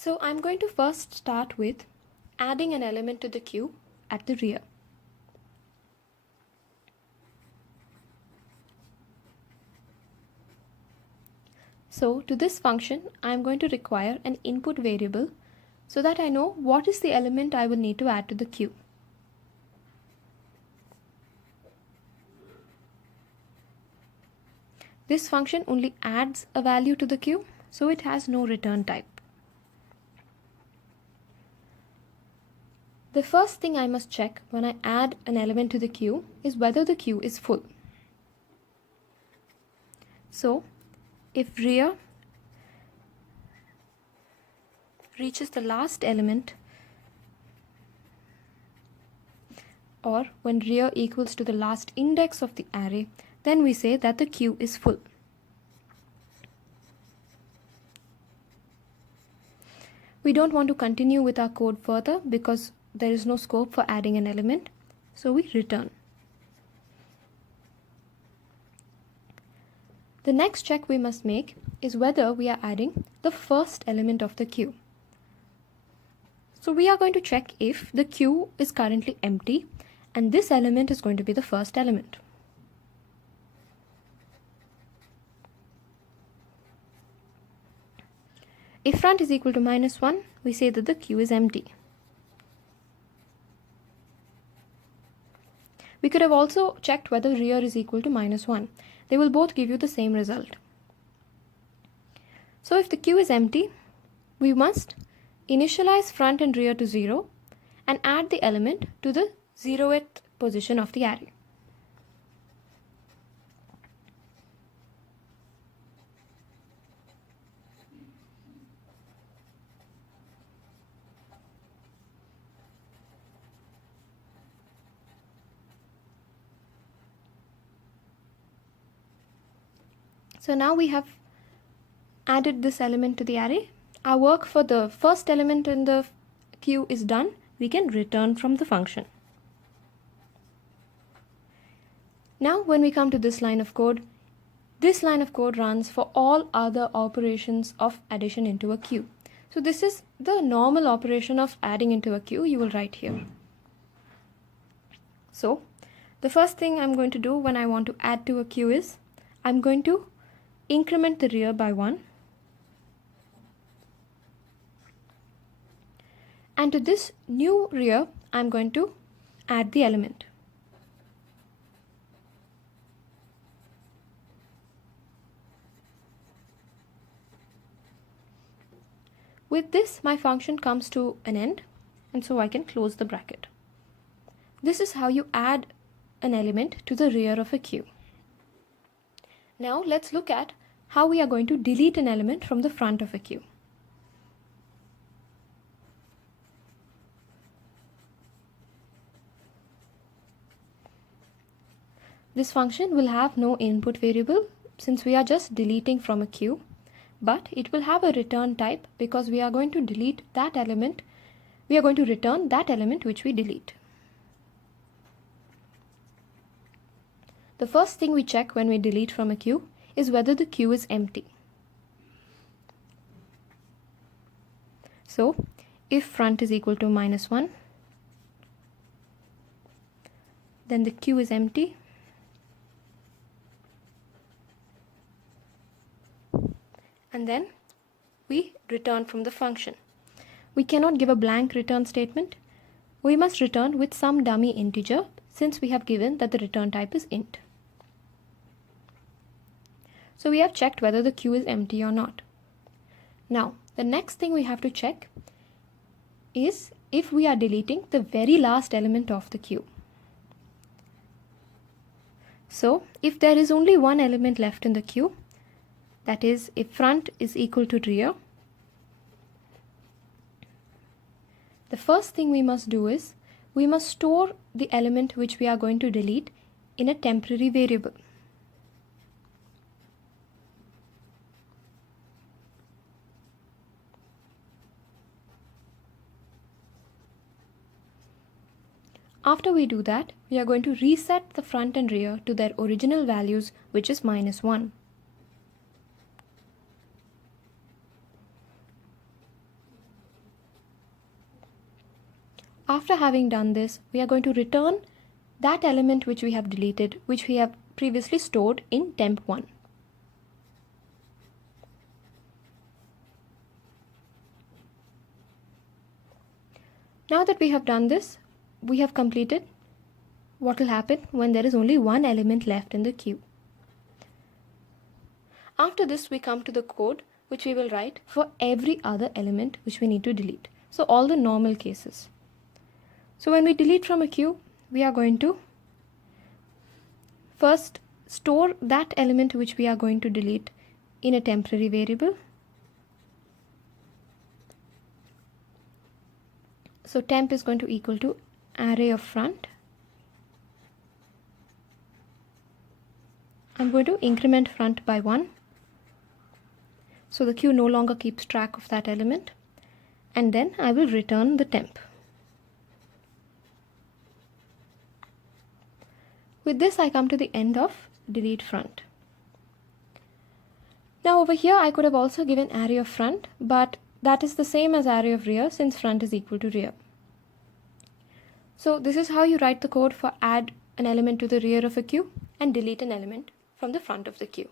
So I'm going to first start with adding an element to the queue at the rear. So to this function, I'm going to require an input variable so that I know what is the element I will need to add to the queue. This function only adds a value to the queue, so it has no return type. The first thing I must check when I add an element to the queue is whether the queue is full. So if rear reaches the last element, or when rear equals to the last index of the array, then we say that the queue is full. We don't want to continue with our code further because there is no scope for adding an element, so we return. The next check we must make is whether we are adding the first element of the queue. So we are going to check if the queue is currently empty and this element is going to be the first element. If front is equal to -1, we say that the queue is empty. We could have also checked whether rear is equal to -1. They will both give you the same result. So if the queue is empty, we must initialize front and rear to 0 and add the element to the 0th position of the array. So now we have added this element to the array. Our work for the first element in the queue is done. We can return from the function. Now when we come to this line of code runs for all other operations of addition into a queue. So this is the normal operation of adding into a queue you will write here. So the first thing I'm going to do when I want to add to a queue is I'm going to increment the rear by 1. And to this new rear, I'm going to add the element. With this, my function comes to an end, and so I can close the bracket. This is how you add an element to the rear of a queue. Now let's look at how we are going to delete an element from the front of a queue. This function will have no input variable since we are just deleting from a queue, but it will have a return type because we are going to delete that element. We are going to return that element which we delete. The first thing we check when we delete from a queue is whether the queue is empty. So if front is equal to -1, then the queue is empty. And then we return from the function. We cannot give a blank return statement. We must return with some dummy integer since we have given that the return type is int. So we have checked whether the queue is empty or not. Now, the next thing we have to check is if we are deleting the very last element of the queue. So if there is only one element left in the queue, that is, if front is equal to rear, the first thing we must do is we must store the element which we are going to delete in a temporary variable. After we do that, we are going to reset the front and rear to their original values, which is -1. After having done this, we are going to return that element which we have deleted, which we have previously stored in temp1. Now that we have done this, we have completed what will happen when there is only one element left in the queue. After this, we come to the code which we will write for every other element which we need to delete. So all the normal cases. So when we delete from a queue, we are going to first store that element which we are going to delete in a temporary variable. So temp is going to equal to array of front. I'm going to increment front by 1. So the queue no longer keeps track of that element. And then I will return the temp. With this, I come to the end of delete front. Now over here, I could have also given array of front, but that is the same as array of rear since front is equal to rear. So this is how you write the code for add an element to the rear of a queue and delete an element from the front of the queue.